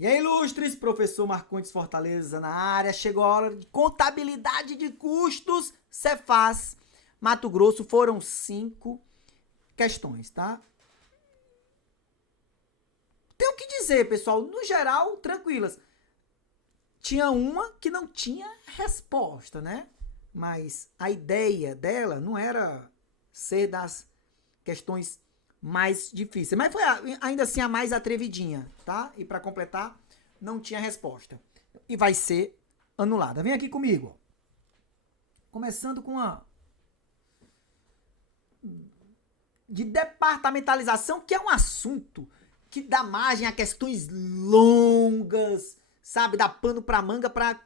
E aí, ilustres, professor Marcondes Fortaleza na área. Chegou a hora de contabilidade de custos, Cefaz, Mato Grosso. Foram 5 questões, tá? Tenho que dizer, pessoal, no geral, tranquilas. Tinha uma que não tinha resposta, né? Mas a ideia dela não era ser das questões mais difíceis. Mas foi ainda assim a mais atrevidinha, tá? E para completar, não tinha resposta. E vai ser anulada. Vem aqui comigo. Começando com a de departamentalização, que é um assunto que dá margem a questões longas, sabe? Dá pano pra manga pra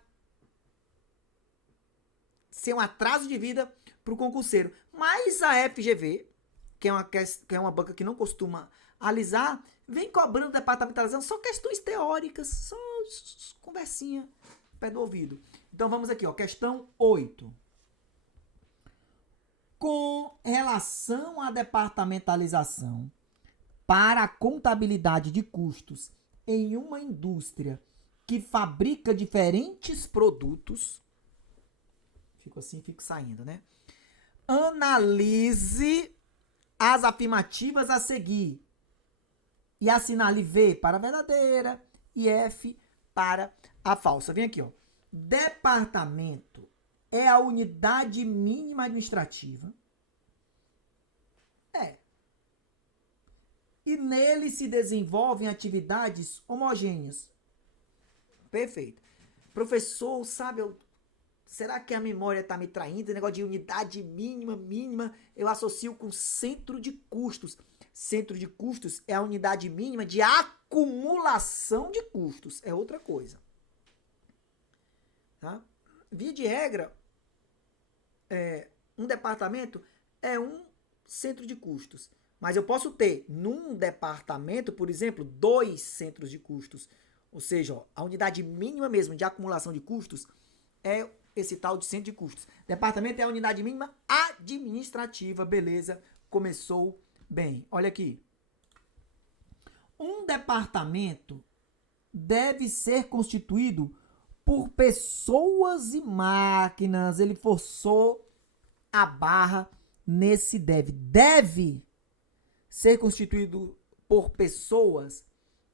ser um atraso de vida pro concurseiro. Mas a FGV, que é uma banca que não costuma alisar, vem cobrando departamentalização só questões teóricas, só conversinha, pé do ouvido. Então vamos aqui, ó, questão 8. Com relação à departamentalização para a contabilidade de custos em uma indústria que fabrica diferentes produtos, fico assim, fico saindo, né? Analise as afirmativas a seguir e assinale V para a verdadeira e F para a falsa. Vem aqui, ó. Departamento é a unidade mínima administrativa. É. E nele se desenvolvem atividades homogêneas. Perfeito. Professor, sabe, será que a memória está me traindo? O negócio de unidade mínima, eu associo com centro de custos. Centro de custos é a unidade mínima de acumulação de custos. É outra coisa. Tá? Via de regra, um departamento é um centro de custos. Mas eu posso ter, num departamento, por exemplo, 2 centros de custos. Ou seja, ó, a unidade mínima mesmo de acumulação de custos é esse tal de centro de custos. Departamento é a unidade mínima administrativa. Beleza, começou bem. Olha aqui. Um departamento deve ser constituído por pessoas e máquinas. Ele forçou a barra nesse deve. Deve ser constituído por pessoas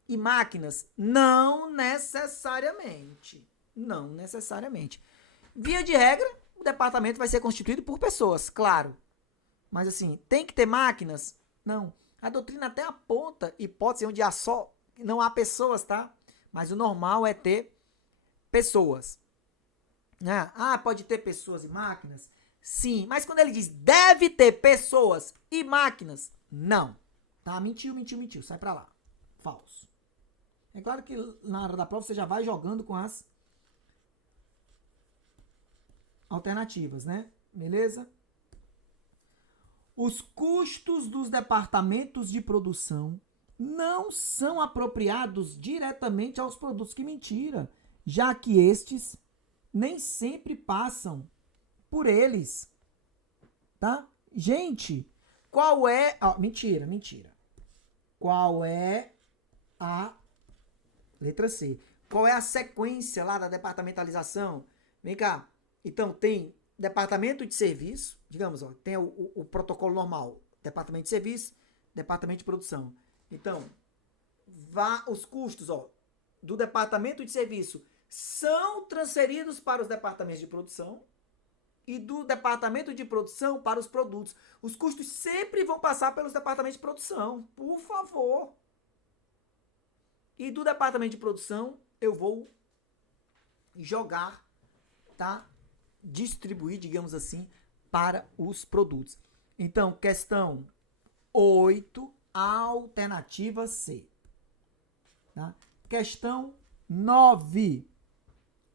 e máquinas? Não necessariamente. Não necessariamente. Via de regra, o departamento vai ser constituído por pessoas, claro. Mas assim, tem que ter máquinas? Não. A doutrina até aponta hipótese onde há só, não há pessoas, tá? Mas o normal é ter pessoas. Ah, pode ter pessoas e máquinas? Sim, mas quando ele diz deve ter pessoas e máquinas, não. Tá? Mentiu. Sai pra lá. Falso. É claro que na hora da prova você já vai jogando com as alternativas, né? Beleza? Os custos dos departamentos de produção não são apropriados diretamente aos produtos. Que mentira! Já que estes nem sempre passam por eles. Tá? Gente, qual é... mentira. Qual é a... Letra C. Qual é a sequência lá da departamentalização? Vem cá. Então, tem departamento de serviço, digamos, ó, tem o protocolo normal. Departamento de serviço, departamento de produção. Então, os custos, ó, do departamento de serviço são transferidos para os departamentos de produção e do departamento de produção para os produtos. Os custos sempre vão passar pelos departamentos de produção, por favor. E do departamento de produção eu vou jogar, tá? Distribuir, digamos assim, para os produtos. Então, questão 8, alternativa C. Tá? Questão 9.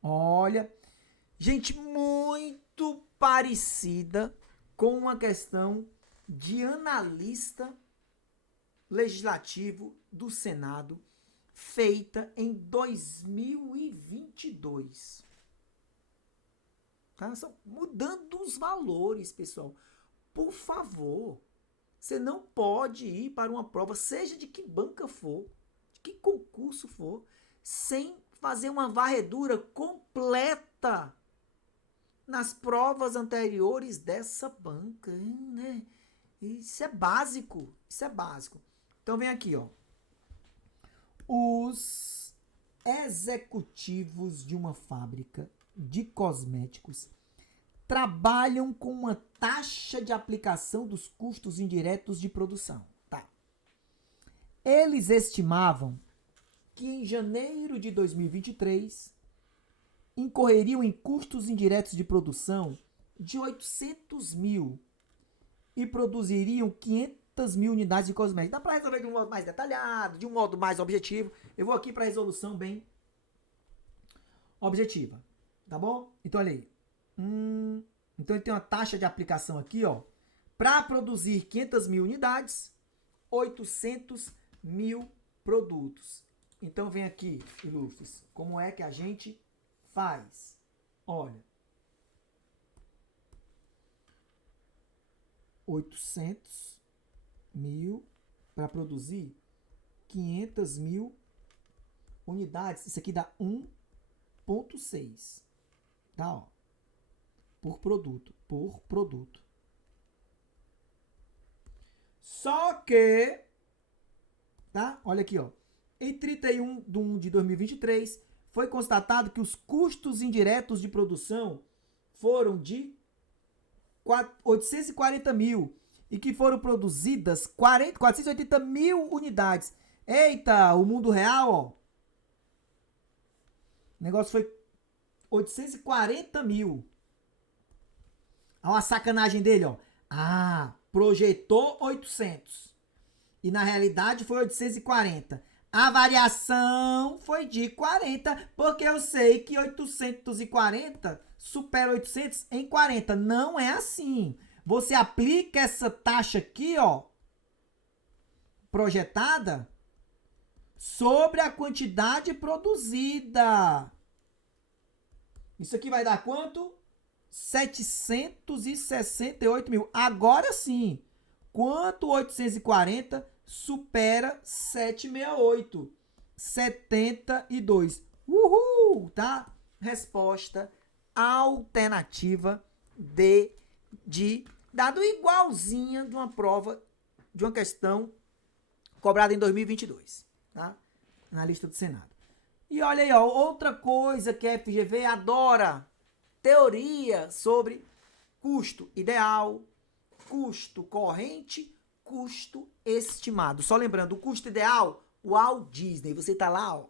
Olha, gente, muito parecida com uma questão de analista legislativo do Senado, feita em 2022. Tá? Mudando os valores, pessoal. Por favor, você não pode ir para uma prova, seja de que banca for, de que concurso for, sem fazer uma varredura completa nas provas anteriores dessa banca, né? Isso é básico, isso é básico. Então vem aqui, ó. Os executivos de uma fábrica de cosméticos trabalham com uma taxa de aplicação dos custos indiretos de produção. Tá. Eles estimavam que em janeiro de 2023 incorreriam em custos indiretos de produção de 800 mil e produziriam 500 mil unidades de cosméticos. Dá para resolver de um modo mais detalhado, de um modo mais objetivo. Eu vou aqui para a resolução bem objetiva, tá bom? Então, olha aí. Então, ele tem uma taxa de aplicação aqui, ó. Para produzir 500 mil unidades, 800 mil produtos. Então, vem aqui, ilustres, como é que a gente faz? Olha. 800 mil para produzir 500 mil unidades. Isso aqui dá 1,6. Tá, ó. Por produto. Só que, tá? Olha aqui, ó. Em 31 de 1 de 2023, foi constatado que os custos indiretos de produção foram de 840 mil e que foram produzidas 480 mil unidades. Eita, o mundo real, ó. O negócio foi 840 mil. Olha a sacanagem dele, ó. Projetou 800. E na realidade foi 840. A variação foi de 40, porque eu sei que 840 supera 800 em 40. Não é assim. Você aplica essa taxa aqui, ó, projetada, sobre a quantidade produzida. Isso aqui vai dar quanto? 768 mil. Agora sim, quanto 840 supera 768? 72. Uhul, tá? Resposta alternativa de dado igualzinha de uma prova, de uma questão cobrada em 2022, tá? Na lista do Senado. E olha aí, ó, outra coisa que a FGV adora. Teoria sobre custo ideal, custo corrente, custo estimado. Só lembrando, o custo ideal, o Walt Disney. Você tá lá, ó,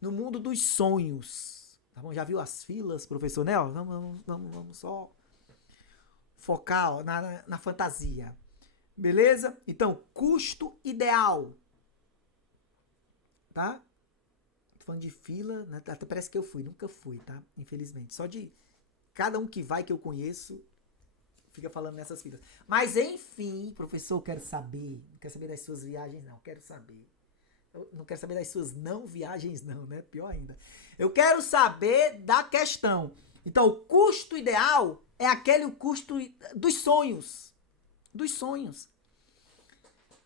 no mundo dos sonhos. Tá bom? Já viu as filas, professor Nel? Vamos só focar, ó, na fantasia. Beleza? Então, custo ideal. Tá? Falando de fila, né? Até parece que eu fui, nunca fui, tá? Infelizmente. Só de cada um que vai que eu conheço fica falando nessas filas. Mas enfim, professor, quero saber. Não quero saber das suas viagens, não. Quero saber. Eu não quero saber das suas não viagens, não, né? Pior ainda. Eu quero saber da questão. Então, o custo ideal é aquele custo dos sonhos. Dos sonhos.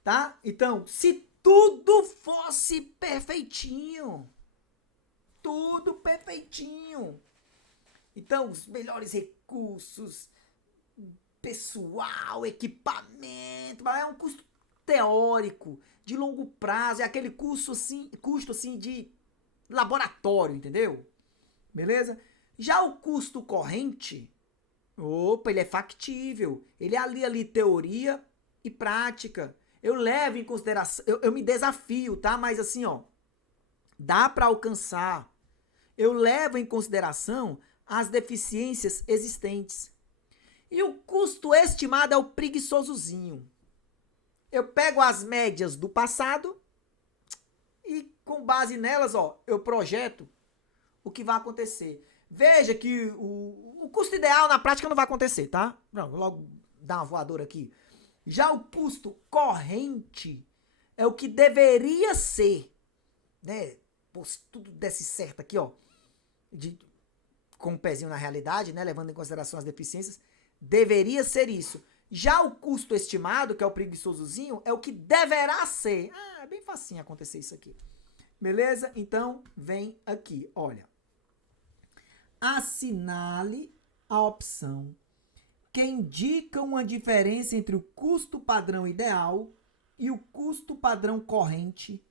Tá? Então, se tudo fosse perfeitinho. Tudo perfeitinho. Então, os melhores recursos, pessoal, equipamento, é um custo teórico, de longo prazo, é aquele custo assim de laboratório, entendeu? Beleza? Já o custo corrente, ele é factível, ele é ali teoria e prática. Eu levo em consideração, eu me desafio, tá? Mas assim, ó, dá para alcançar. Eu levo em consideração as deficiências existentes. E o custo estimado é o preguiçosozinho. Eu pego as médias do passado e com base nelas, ó, eu projeto o que vai acontecer. Veja que o custo ideal na prática não vai acontecer, tá? Não, vou logo dar uma voadora aqui. Já o custo corrente é o que deveria ser, né? Pô, se tudo desse certo aqui, ó, com o pezinho na realidade, né, levando em consideração as deficiências, deveria ser isso. Já o custo estimado, que é o preguiçosozinho, é o que deverá ser. É bem facinho acontecer isso aqui. Beleza? Então, vem aqui, olha. Assinale a opção que indica uma diferença entre o custo padrão ideal e o custo padrão corrente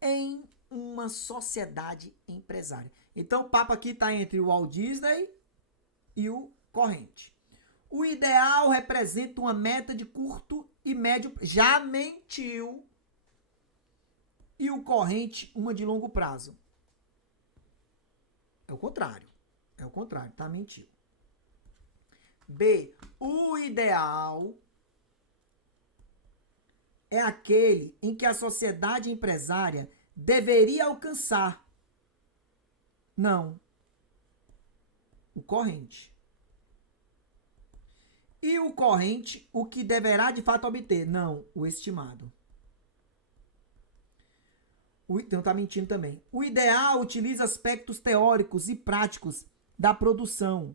em uma sociedade empresária. Então, o papo aqui está entre o Walt Disney e o corrente. O ideal representa uma meta de curto e médio... Já mentiu. E o corrente, uma de longo prazo. É o contrário. É o contrário, tá? Mentiu. B. O ideal é aquele em que a sociedade empresária deveria alcançar. Não. O corrente. E o corrente, o que deverá de fato obter? Não, o estimado. Então tá mentindo também. O ideal utiliza aspectos teóricos e práticos da produção.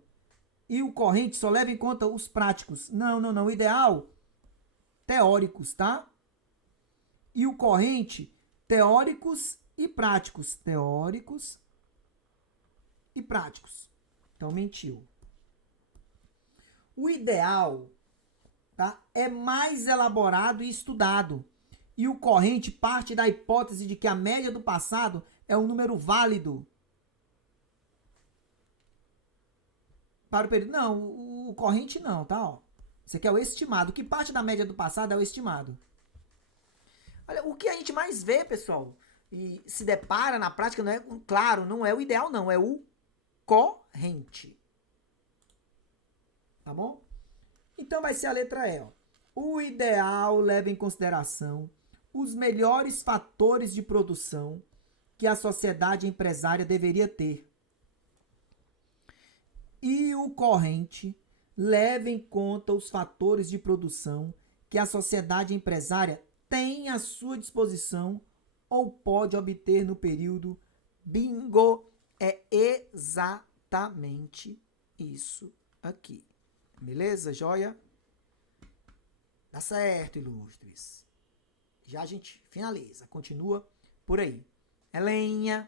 E o corrente só leva em conta os práticos. Não. O ideal, teóricos, tá? E o corrente, teóricos e práticos. Teóricos e práticos. Então mentiu. O ideal, tá, é mais elaborado e estudado. E o corrente parte da hipótese de que a média do passado é um número válido para o período. Não, o corrente não, tá? Ó. Isso aqui é o estimado. O que parte da média do passado é o estimado. Olha, o que a gente mais vê, pessoal, e se depara na prática, não é, claro, não é o ideal, não, é o corrente. Tá bom? Então vai ser a letra E, ó. O ideal leva em consideração os melhores fatores de produção que a sociedade empresária deveria ter. E o corrente leva em conta os fatores de produção que a sociedade empresária tem à sua disposição ou pode obter no período. Bingo! É exatamente isso aqui. Beleza, joia? Dá certo, ilustres. Já a gente finaliza. Continua por aí. Helenha.